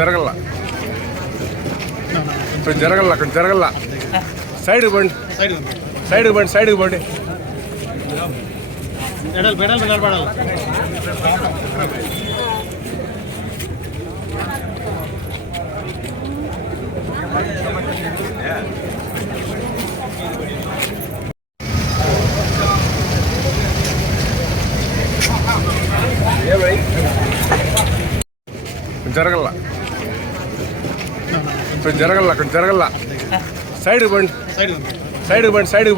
జరగల్ల. కొంచెం జరగల్ల కొంచెం జరగల్ల. సైడ్కి బండి సైడ్కి బండి సైడ్కి బండి పెడల్ కొంచెం జరగల్ల కొంచెం జరగల్ల. సైడ్కి సైడ్ సైడ్కి బండి సైడ్కి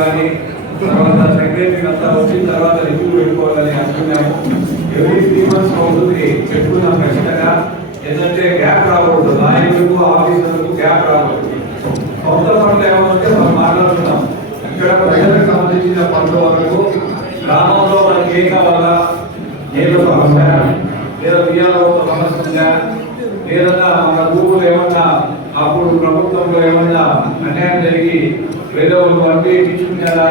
కానీ తర్వాత సెక్రటరీ అంతా వచ్చిన తర్వాత రివ్యూ పెట్టుకోవాలని అనుకున్నాము. ఎవ్రీ త్రీ మంత్స్ అవుతుంది. పెట్టుకున్నాం ఖచ్చితంగా. ఏంటంటే గ్యాప్ రాకూడదు. నాయకులకు ఆఫీసర్లకు గ్యాప్ రాకూడదు. కొత్త పనులు ఏమంటే మనం మాట్లాడుతున్నాం ఇక్కడ ప్రజలకు సంబంధించిన పనుల వరకు గ్రామంలో మనకి ఏం కావాలా? ఏదో సమస్య లేదా బియ్యాలో సమస్య ఉందా? లేదన్నా మన భూములు ఏమన్నా అప్పుడు ప్రభుత్వంలో ఏమన్నా అన్యాయం జరిగి ఏదో వంటి ఇచ్చుకున్నారా?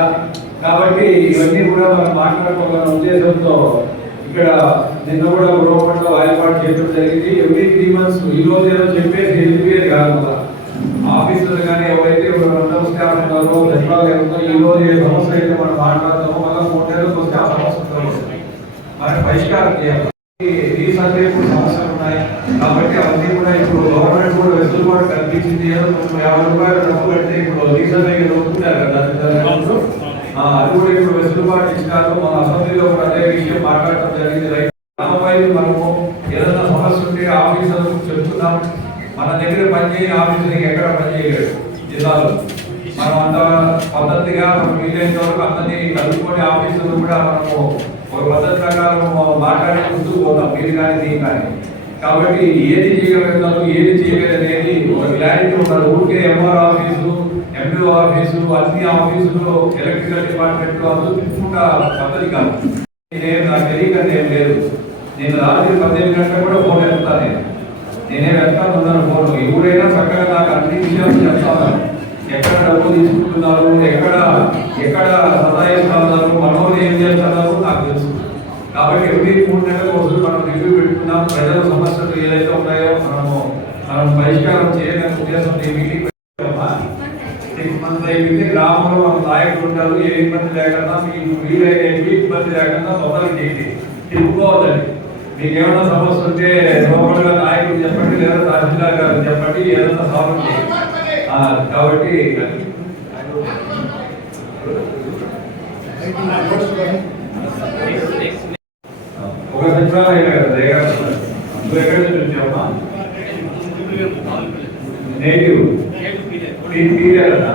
కాబట్టి ఇవన్నీ కూడా మనం మాట్లాడుకోవాలన్న ఉద్దేశంతో ఇక్కడ నిన్న కూడా గృహపట్ల ఏర్పాటు చేయడం జరిగింది. ఎవ్రీ త్రీ మంత్స్ ఈ రోజు ఏదో చెప్పేసి వెళ్ళిపోయేది కాదు ఆఫీసులు కానీ ఎవరైతే రెండవ స్టాఫ్ ఉన్నారో సచివాలయం ఉందో ఈ రోజు ఏ సమస్య అయితే మనం మాట్లాడతామో మళ్ళీ మూడు నెలలకు వస్తే ఆ సమస్య మరి పరిష్కారం చేయాలి. ఈ సందేహం సమస్యలు ఉన్నాయి. కాబట్టి అవన్నీ కూడా ఇప్పుడు గవర్నమెంట్ కూడా వెసులుబాటు కల్పించింది. యాభై రూపాయలు డబ్బు కడితే ఇప్పుడు రీసర్వే గా కదా. అది కూడా ఇప్పుడు వెసులుబాటు ఇచ్చినారు మన అసెంబ్లీలో కూడా అదే విషయం మాట్లాడటం జరిగింది. రైతు గ్రామపై మనము ఏదైనా సమస్య ఉంటే ఆఫీసర్లకు చెప్తున్నాం. మన దగ్గర పనిచేయ ఆఫీసర్కి ఎక్కడ పనిచేయలేడు జిల్లాలో. మనం అంత పద్ధతిగా మనం వీలైనంత వరకు అందరినీ కలుపుకొని ఆఫీసులు కూడా మనము ఒక పద్ధతి ప్రకారం మాట్లాడి ముందుకు పోతాం. మీరు కానీ దీని కానీ. కాబట్టి ఏది చేయగలుగుతారు ఏది చేయలేదు అనేది ఒక క్లారిటీ ఉండాలి. ఊరికే ఎంఆర్ ఆఫీసు ఎండిఓ ఆఫీసు అన్ని ఆఫీసులు ఎలక్ట్రికల్ డిపార్ట్మెంట్ అందరూ తిప్పుకుంటా పద్ధతి కాదు. నేను నాకు తెలియక ఏం లేదు. నేను రాత్రి పద్దెనిమిది గంటలకు కూడా ఫోన్ ఎత్తాను నేను నేనే వెళ్తాను ఉన్నాను ఫోన్. ఎవరైనా చక్కగా నాకు అన్ని విషయాలు చెప్తాను ఎక్కడ డబ్బు తీసుకుంటున్నారు ఎక్కడ ఎక్కడ సదాయిస్తున్నారు మనోళ్ళు ఏం చేస్తున్నారు నాకు తెలుసు. కాబట్టి ఎవ్రీ మూడు నెలల రోజులు మనం రివ్యూ పెట్టుకున్నాం. ప్రజల సమస్యలు ఏదైతే ఉన్నాయో మనము మనం పరిష్కారం చేయాలనే ఉద్దేశం ఈ మీటింగ్ మంత్స్ అయిపోయింది గ్రామంలో మన నాయకులు ఉంటారు. ఏ ఇబ్బంది లేకుండా మీకు వీలైన ఇబ్బంది లేకుండా తొందరగా చేయండి తిప్పుకోవద్దండి. మీకు ఏమైనా సమస్య ఉంటే లోపలగా నాయకులు చెప్పండి లేదా తహసీల్దార్ గారు చెప్పండి ఏదైనా సాల్వ్ కాబట్టి ఒక సచివాలయం కదా దయగా నువ్వు ఎక్కడి నుంచి వచ్చావమ్మా? నేటివ్ తీరేదా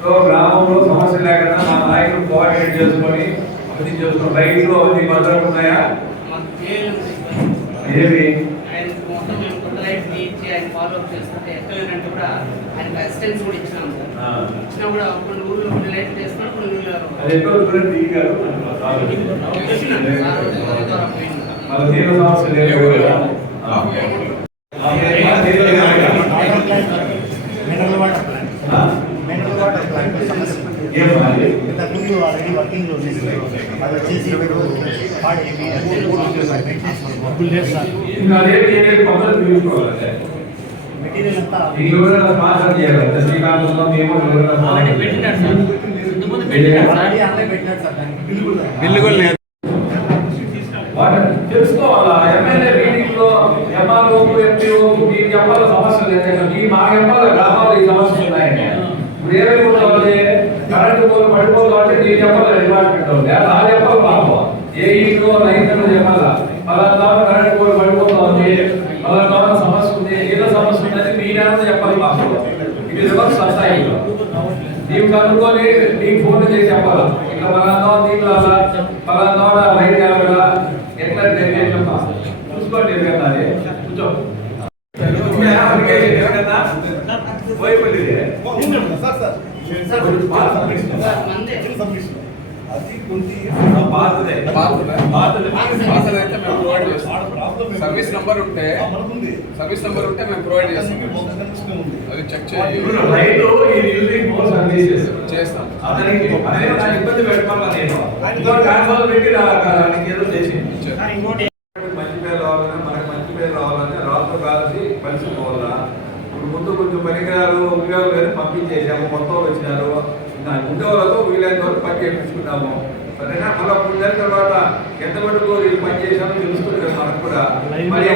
సో గ్రామంలో సమస్య లేకుండా మా నాయకులు కోఆర్డినేట్ చేసుకొని అభివృద్ధి చేసుకుని రైతులు అవన్నీ భద్రత ఉన్నాయా? ఏమి ఆయన మొత్తం మేము కొత్త ఇంతకుముందు ఆల్రెడీ వర్కింగ్ లో ఉంది అది వచ్చేసి ఇప్పుడు పాడైంది డబ్బులు లేదు సార్ ఇంకా అదేమి ఏమేమి పద్ధతులు తీసుకోవాలి మెటీరియల్ అంతా ఈ వివరణ స్పాన్సర్ చేయాలి శ్రీకాకుళంలో మేము వివరణ ఆల్రెడీ స్పాన్సర్ పెట్టినాడు సార్ ఇంతకుముందు పెట్టినాడు సార్ ఇది రివర్స్ వస్తాయి నీవు కనుక్కొని నీకు ఫోన్ చేసి చెప్పాలా? ఇట్లా పలానా దీంట్లో అలా పలానా లైట్ కావాలా ఎట్లా నేను చెప్పా చూసుకోండి అది కూర్చో? పోయిపోయింది. సార్. సర్వీస్ నెంబర్ ఉంటే సర్వీస్ నెంబర్ ఉంటే మేము ప్రొవైడ్ చేస్తాం. అది చెక్ చేయి రైట్ ఈ యూజింగ్ మోర్ సర్వీసెస్ చేస్తాం. అతనికి అదే నాకు ఇబ్బంది పెట్టుకోవాలి నేను. ఇంకో ట్రాన్స్ఫర్ పెట్టి నాకు ఏదో చేసి. మంచి పేరు రావాలని మనకు మంచి పేరు రావాలని రాష్ట్ర కాల్సి ఇప్పుడు ముందు కొంచెం పరికరాలు ఉపయోగాలు కానీ పంపించేసాము మొత్తం వచ్చినారు. ఉండేవాళ్ళతో వీలైన వరకు పని చేయించుకున్నాము. సరేనా? మళ్ళీ మూడు నెలల తర్వాత ఎంత మటుకు ఇది పని చేసామో తెలుస్తుంది కదా మనకు కూడా. మరి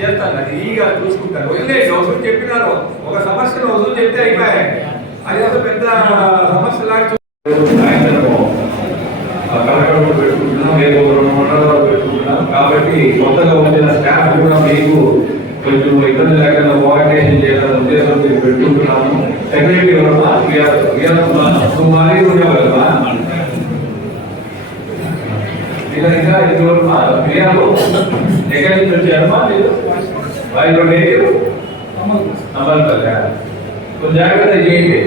చేస్తాను అది ఈగా చూసుకుంటారు. వదిలేసి అవసరం చెప్పినారు. ఒక సమస్యను వసూలు చెప్తే అయిపోయాయి. అది అసలు పెద్ద సమస్య లాగా కాబట్టి కొత్తగా వచ్చిన స్టాఫ్ కూడా మీకు కొంచెం ఇబ్బంది లేకుండా కోఆర్డినేషన్ చేయాలనే ఉద్దేశం మీరు పెట్టుకుంటున్నాము సెక్రటరీ సుమారి ఉండగలమా ఇలా ఇంకా ఇది క్రియాలు ఎక్కడి నుంచి వచ్చారమ్మా మీరు? వారిలో లేదు అమలుపల్లె కొంచెం జాగ్రత్త చేయండి.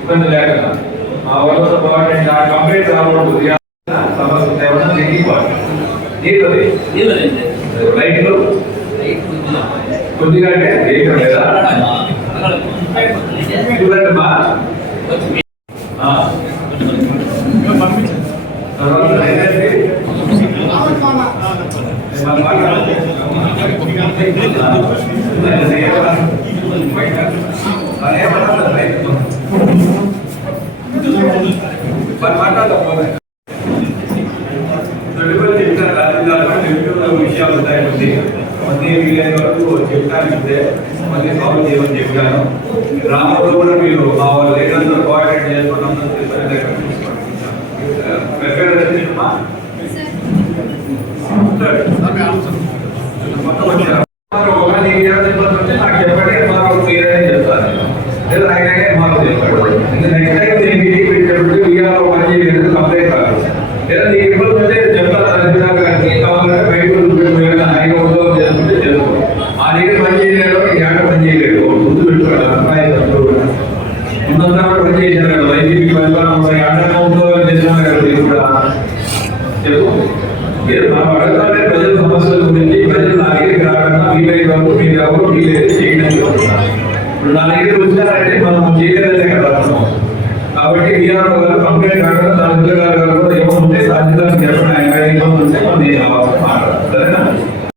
ఇబ్బంది లేకుండా. మా వాళ్ళతో పాటు నా కంప్లీట్ రావడం సమస్య ఏమన్నా నెగ్గిపోవాలి నీళ్ళు రైట్లు కొద్దిగా అంటే లేదా తర్వాత ఏంటంటే అన్ని వీలైన వరకు చెప్తానంటే మళ్ళీ సాల్వ్ చేయమని చెప్పాను రామప్పుడు కూడా మీరు వాళ్ళు లేదంతా కోఆర్డినేట్ చేసుకున్నాం మొత్తం